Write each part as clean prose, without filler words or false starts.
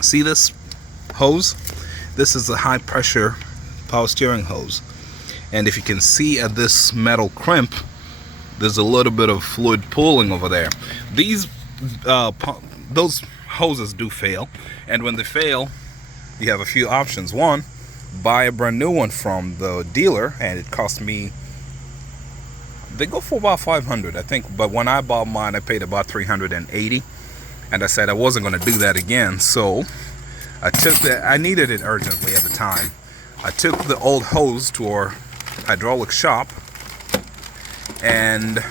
See this hose? This is a high pressure power steering hose. And if you can see at this metal crimp, there's a little bit of fluid pooling over there. These those hoses do fail, and when they fail, you have a few options. One, buy a brand new one from the dealer, and it cost me, they go for about 500 I think, but when I bought mine I paid about 380, and I said I wasn't going to do that again. So I needed it urgently at the time. I took the old hose to our hydraulic shop and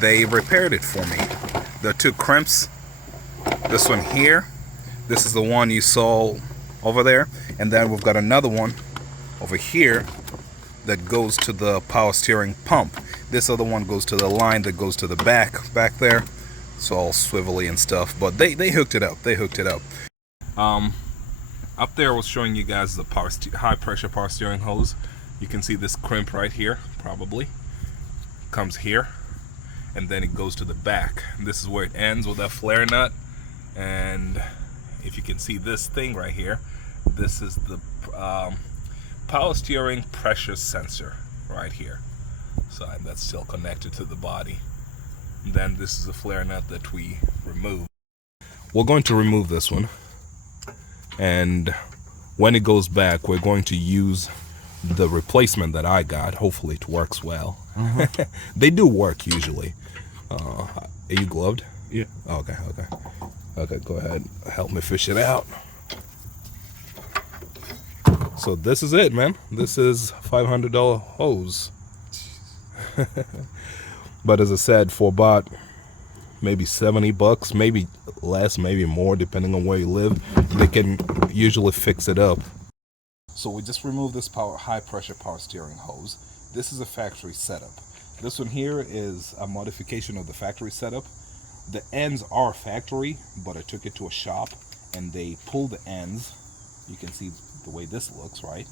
they repaired it for me. The two crimps, this one here, this is the one you saw over there, and then we've got another one over here that goes to the power steering pump. This other one goes to the line that goes to the back there. It's all swivelly and stuff, but they hooked it up. Up there I was showing you guys the high pressure power steering hose. You can see this crimp right here, probably comes here, and then it goes to the back. And this is where it ends with that flare nut. And if you can see this thing right here, this is the power steering pressure sensor right here. So that's still connected to the body. And then this is a flare nut that we remove. We're going to remove this one, and when it goes back, we're going to use the replacement that I got. Hopefully it works well. They do work usually. Are you gloved? Yeah. Okay, go ahead, help me fish it out. So this is it, man. This is $500 hose. But as I said, for about maybe $70, maybe less, maybe more, depending on where you live, they can usually fix it up. So we just removed this high pressure power steering hose. This is a factory setup. This one here is a modification of the factory setup. The ends are factory, but I took it to a shop and they pulled the ends. You can see the way this looks, right?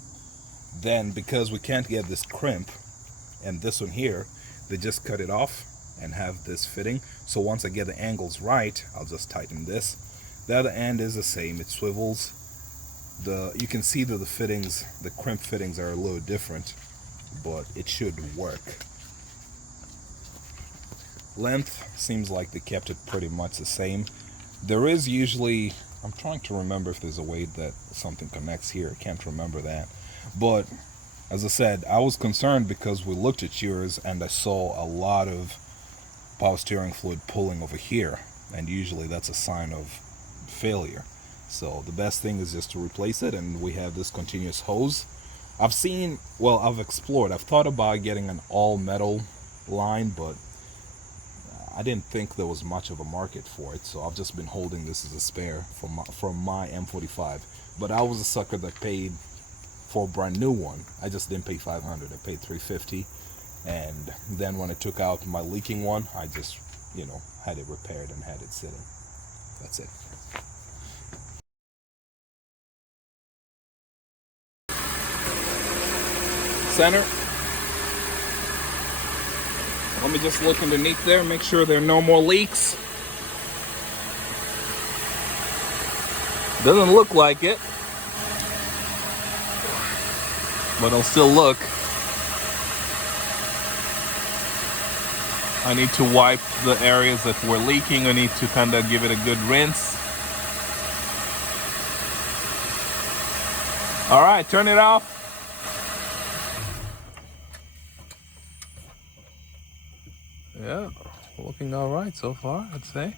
Then because we can't get this crimp and this one here, they just cut it off and have this fitting. So once I get the angles right, I'll just tighten this. The other end is the same, it swivels. You can see that the fittings, the crimp fittings, are a little different, but it should work. Length seems like they kept it pretty much the same. There is usually, I'm trying to remember if there's a way that something connects here. I can't remember that. But as I said, I was concerned because we looked at yours and I saw a lot of power steering fluid pulling over here, and usually that's a sign of failure. So the best thing is just to replace it, and we have this continuous hose. I've explored, I've thought about getting an all metal line, but I didn't think there was much of a market for it, so I've just been holding this as a spare from my M45. But I was a sucker that paid for a brand new one. I just didn't pay 500, I paid 350. And then when I took out my leaking one, I just, had it repaired and had it sitting. That's it. Center. Let me just look underneath there, make sure there are no more leaks. Doesn't look like it, but I'll still look. I need to wipe the areas that were leaking. I need to kind of give it a good rinse. All right, turn it off. Yeah, looking all right so far, I'd say.